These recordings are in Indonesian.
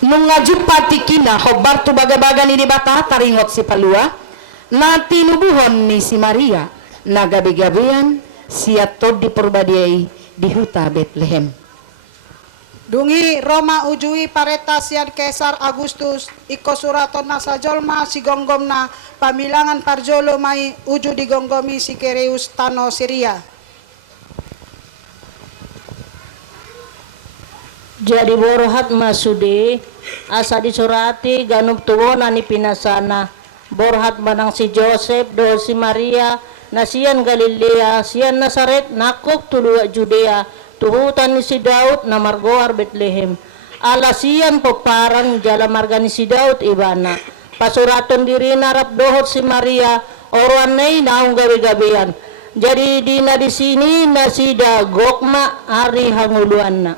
Nung ngajupati kina hobar tu baga-baga ni dibata taringot si palua na tinubuhon ni si Maria na gabi-gabian siya tod di perbadiay di huta Bethlehem. Dungi Roma ujui pareta sian Kaisar Agustus iko suraton na sa jolma si gonggom na pamilangan parjolo may uju digonggomi si Kereus tano Syria. Jadi borohat masude asa disurati ganub tuwona ni pinasana borhat manang si Joseph do si Maria na siyan Galilea siyan Nazaret nakok tulua Judea tuhutan ni si Daud na margoar Bethlehem ala siyan peparang jala marga ni si Daud ibana pasuraton diri narap dohot si Maria oran nay naong gabi-gabian jadi dina di sini nasida gokma hari hanguluan na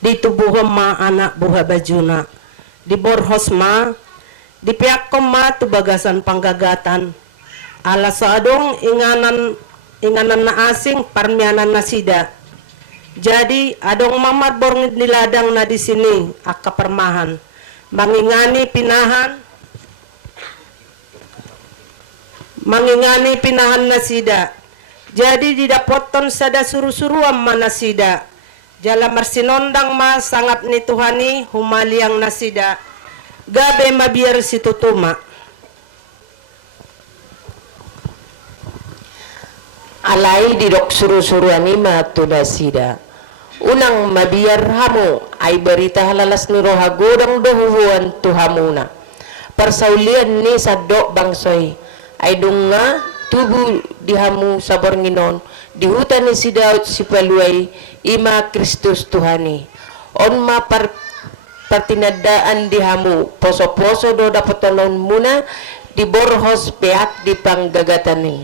di tubuhom ma anak buha bajuna di borhos ma di piakom ma tubagasan panggagatan ala sadong inganan na asing parmianan na sida jadi adong mamad borngid niladang na di sini akka permahan mangingani pinahan na sida jadi didapoton sada suru-suruam mana sida jala marsinondang ma sangat ni Tuhani humaliang nasida gabe mabiar si tutuma alai didok suru-suruani ma tu nasida unang mabiar hamu ay berita halalas ni roha godang dohuan tuhamuna persaulian ni sadok bangsoy ay dunga tubu dihamu sabor nginon di hutan ni si Daud si paluay ima Kristus Tuhani on ma partinadaan dihamu poso-poso do dapat tonon muna di borhos peak di panggagatan ni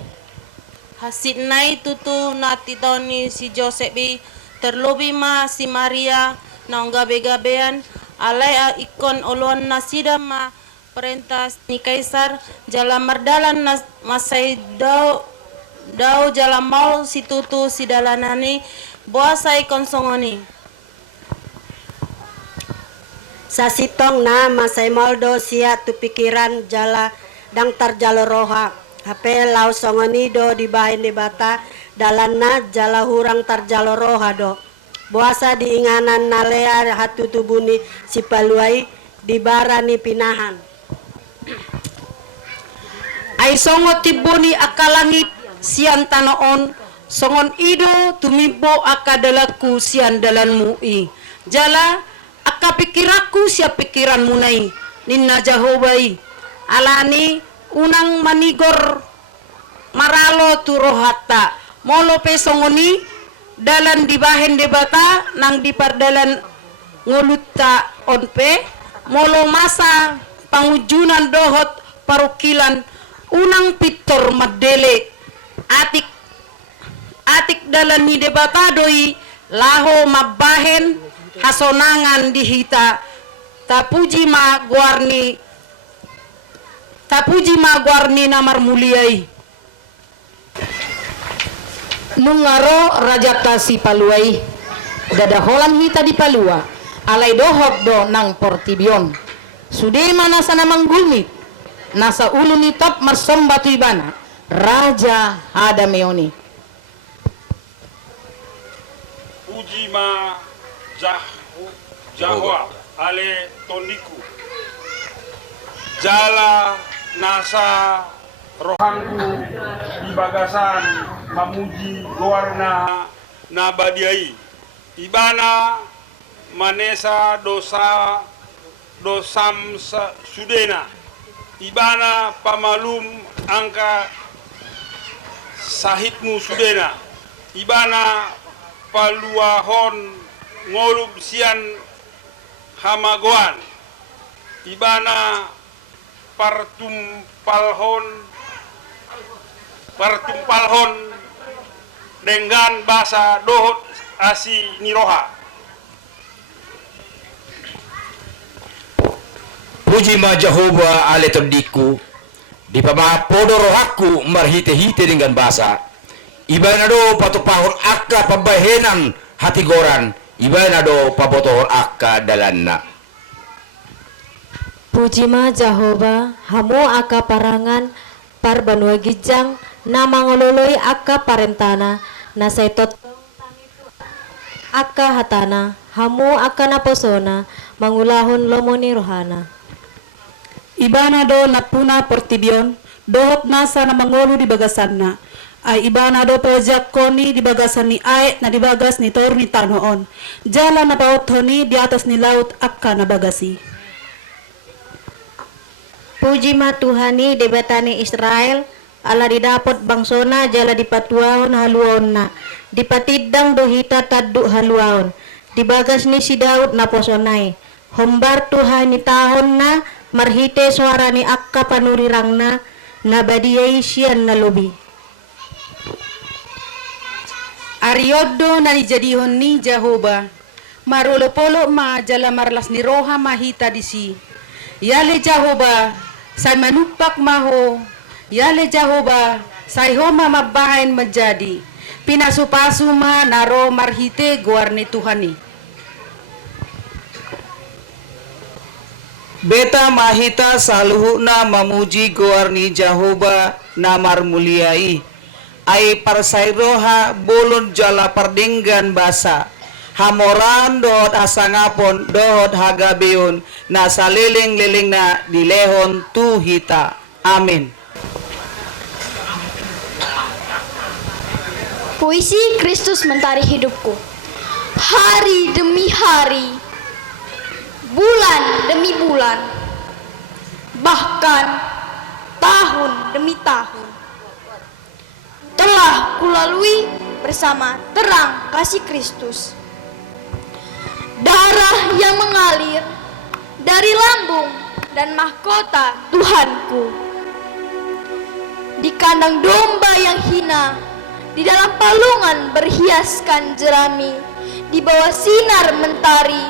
hasit nai tutu natitoni si Joseph terlobi ma si Maria nang gabe-gabean alay ikon olon nasida ma perintah ni Kaisar jala mardalan masay daw jala mau si tutu si dalanani buasay konsongoni sa sitong na masay moldo siya tu pikiran jala dang tarjalo roha hape lau songoni do di bahin di bata dalan na jala hurang tarjalo roha do buasa diinganan nalea hatu tubuni si paluai di barani pinahan Ay songot tibuni akalangit sian tanoon songon ido tumibo akadalaku sian dalanmu i jala akapikiraku sia pikiran munai ninna Jehovah alani unang manigor maralo turohata molo pe songoni dalan dibahen debata nang dipardalan ngolutta onpe molo masa pangujunan dohot parukilan unang pitor madele atik dalan ni debatadoi laho mabahen hasonangan dihita tapuji ma guarni namar muliai Nungaro raja tasi paluai dadaholan hita di palua alay dohot do nang portibion sude mana sana manggulmit nasa ulu ni top marsom batu ibana raja Adameoni uji ma Jahwa ale tondiku jala nasa rohangku di bagasan mamuji goarna na badiai ibana manesa dosam sudena ibana pamalum angka sahitmu sudena ibana paluahon ngolub sian hamagoan ibana partumpalhon dengan bahasa dohot asi niroha puji ma Jehovah ale tondiku di pamapodo rohaku marhite-hite dengan bahasa ibana do patupahon akka pambahenan hati goran ibana do pabotohon akka dalanna. Puji ma Jehovah, hamu aka parangan par banua gijang na mangololoi aka parentana na saitot aka hatana hamu aka naposona mangulahon lomoni rohana. Ibana do napuna portibion, dohot nasa na mangolo di bagasan na. Ay ibana do project koni di bagasan ni ay na di bagas ni tor ni tanoon. Jala na paot honi di atas ni laut akka na bagasi. Puji ma Tuhani debatani Israel, ala didapot bangsona jala dipatuahon haluon na. Dipatidang dohita taddu haluaon. Dibagas ni si Daud na posonay. Hombar Tuhan ni tahon na, marhite suara ni akka panurirang na badiyay siyan na lobi. Ariodo na nijadihon ni Jehovah. Marulopolo ma jala marlas ni roha mahita disi. Yale Jehovah, say manupak maho. Yale Jehovah, say homa mabahain menjadi. Pinasupasu ma naro marhite guar ni Tuhani. Beta mahita saluhuna mamuji guar ni Jehovah namar muliai. Ay parsairoha bolon jala pardenggan basa. Hamoran dohot asangapon dohot hagabeon na saliling-liling na dilehon tuhita. Amin. Puisi Kristus mentari hidupku. Hari demi hari, bulan demi bulan, bahkan tahun demi tahun telah kulalui bersama terang kasih Kristus. Darah yang mengalir dari lambung dan mahkota Tuhanku. Di kandang domba yang hina, di dalam palungan berhiaskan jerami, di bawah sinar mentari,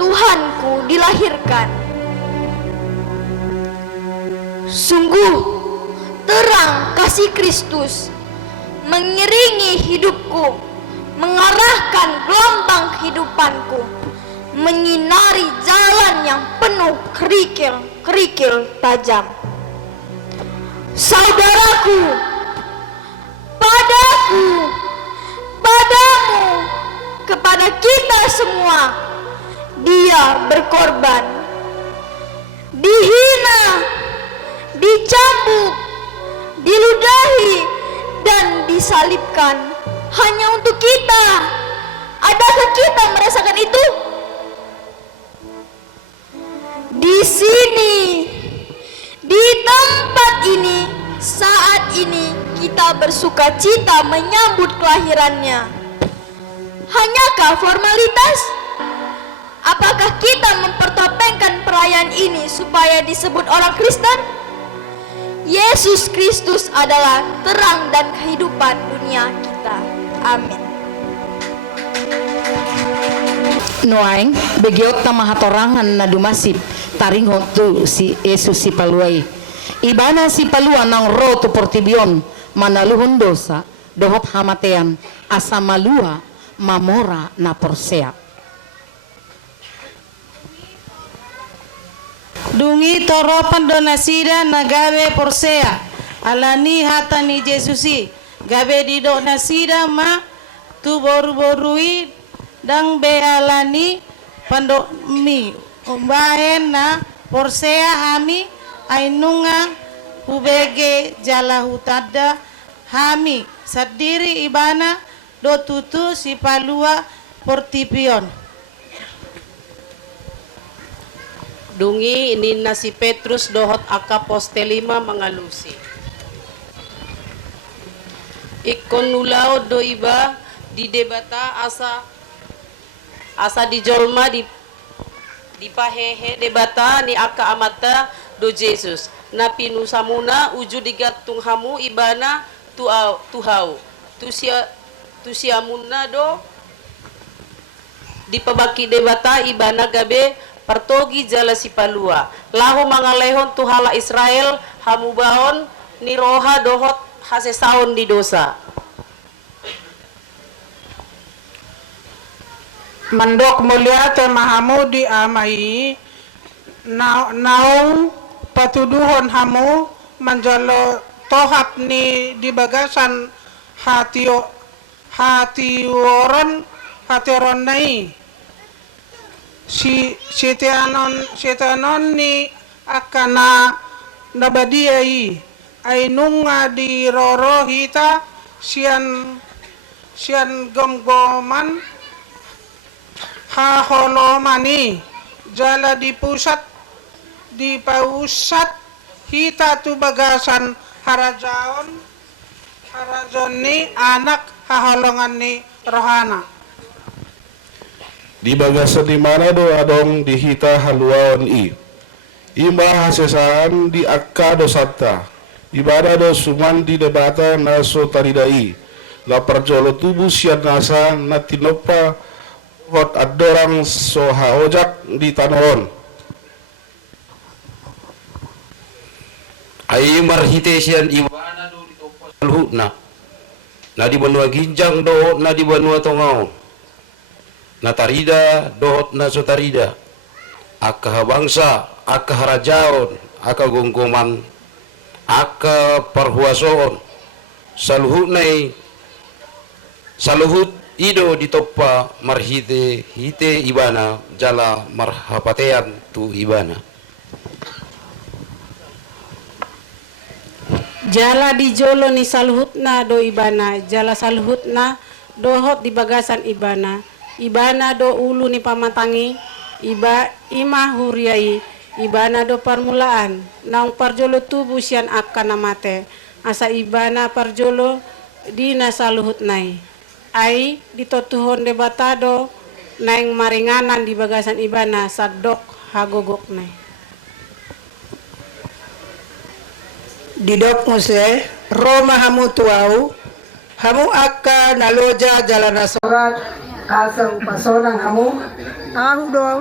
Tuhanku dilahirkan. Sungguh, terang kasih Kristus mengiringi hidupku, mengarahkan gelombang kehidupanku, menyinari jalan yang penuh kerikil-kerikil tajam. Saudaraku, padaku, padamu, kepada kita semua, Dia berkorban, dihina, dicambuk, diludahi, dan disalibkan hanya untuk kita. Adakah kita merasakan itu? Di sini, di tempat ini, saat ini kita bersuka cita menyambut kelahirannya. Hanyakah formalitas? Apakah kita mempertopengkan perayaan ini supaya disebut orang Kristen? Yesus Kristus adalah terang dan kehidupan dunia kita. Amin. Noaing begiot na mahatorangan na dumasip taring tu si Yesus si Paluay. Ibana si Palua ng ro tu portibion manaluhon dosa dohot hamatean asa malua mamora na porsea. Dungi toropan donasida na gabe porsea. Alani hata ni Jesusi. Gabe di donasida ma tu boru-borui dang be alani pando mi. Umbahen na porsea hami ainunga hubege jala hutada hami sadiri ibana do tutu si Palua portipion. Dungi ini nasi Petrus dohot aka postelima mangalusi. Ikon nulao do iba di debata asa di jolma di pahehe debata ni aka amata do Jesus. Na pinusamuna uju digatung hamu ibana tuhau. Tusiamuna do di pabaki debata ibana gabe partogi jala si Palua lahu mangalehon tuhala Israel hamubahon ni roha dohot hasesaon di dosa. Mandok mulia te mahamu di amai naung patuduhon hamu manjalo tohap ni di bagasan hati oron nai si teanon ni akana nabadiai ay nunga di roro hita sian gomgoman haholomani jala di pausat hita tu bagasan harajon ni anak haholongan ni rohana di bagasan di mana do adong di hita haluawan ima hasesaan di akka do satta ibadah do suman di debata naso taridai la perjolo tubuh sian nasa natinopa hot adorang soha ojak di tanoon ai marhite sian ibana do ditopa salhutna na di banua ginjang do na di banua tongau na tarida do na so tarida akka bangsa akka harajaon akka gonggoman akka parhuasoon saluhut ido ditopa marhite hite ibana jala marhapatean tu ibana jala di jolo ni saluhutna do ibana jala saluhutna dohot di bagasan ibana do ulu ni pamatangi ima huriai ibana do parmulaan naung parjolo tubuh sian akka namate asa ibana parjolo dina saluhut nai ai ditotuhon debatado naing maringanan di bagasan ibana sadok hagogok nai didok muse Roma hamu tuau hamu akka naloja jalana sorat kasang pasonang hamu tahu dong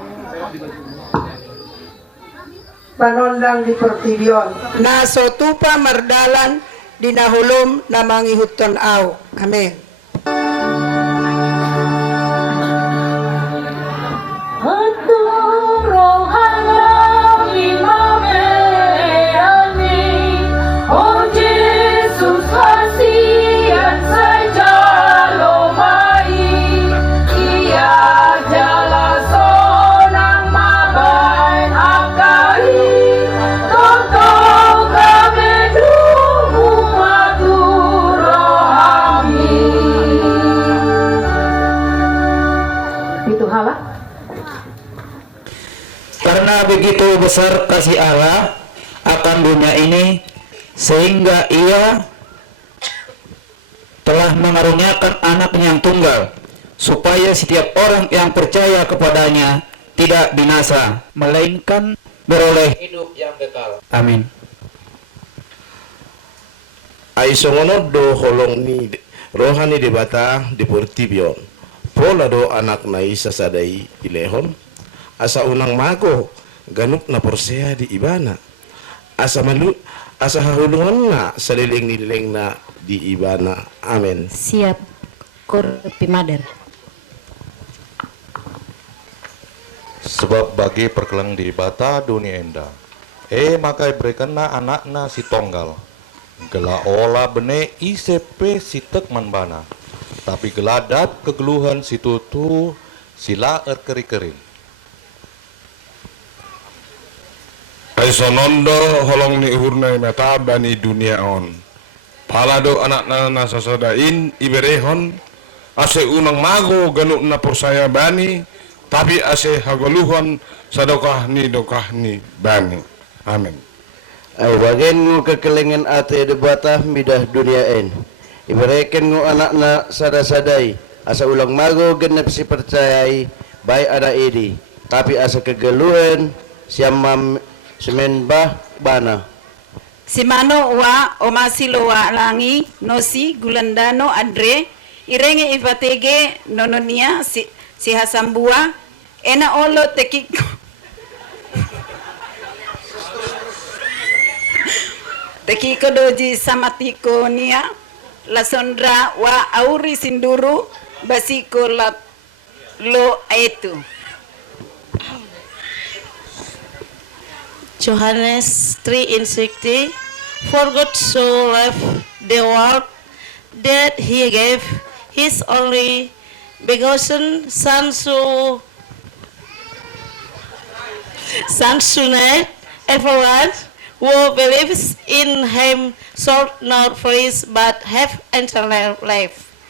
panondang di pertibion na sotupa mardalan dinahulom na mangihuton au amin. Karena begitu besar kasih Allah akan dunia ini sehingga ia telah mengaruniakan anak yang tunggal supaya setiap orang yang percaya kepadanya tidak binasa melainkan beroleh hidup yang kekal. Amin. ay songono do holong ni rohani debata di portibion pola do anak na isa sadai ilehon asa unang mago ganuk na porsea di ibana asa hahulungan na sa liling na di ibana. Amen. Siap Kor Pimader. Sebab bagi perkelang di bata dunia enda makai berikanna anakna si tonggal gela ola bene ICP sitek manbana tapi geladat kegeluhan si tutu sila keri-kerin ay sonondo holong ni uhurna mata bani dunia on palado anak na nasasadain iberehon ase unang mago ganuk na persaya bani tapi ase hagoluhan sadokah ni bani. Amin. Ay wagen ngu kekelengan ate debata midah dunia en ibereken ngu anak na sada-sadai asa ulang mago genep si percayai baik ada idi tapi asa kegeluhan siamam semenbah bana Simano wa omasilo wa langi nosi gulandano Andre irenge ivatege nononia si hasambua ena olo tekiko tekiko doji samatiko nia la sondra wa auri sinduru basiko lo itu. Johannes 3:60. For God so loved the world that he gave his only begotten Son, so that everyone who believes in him shall not perish but have eternal life.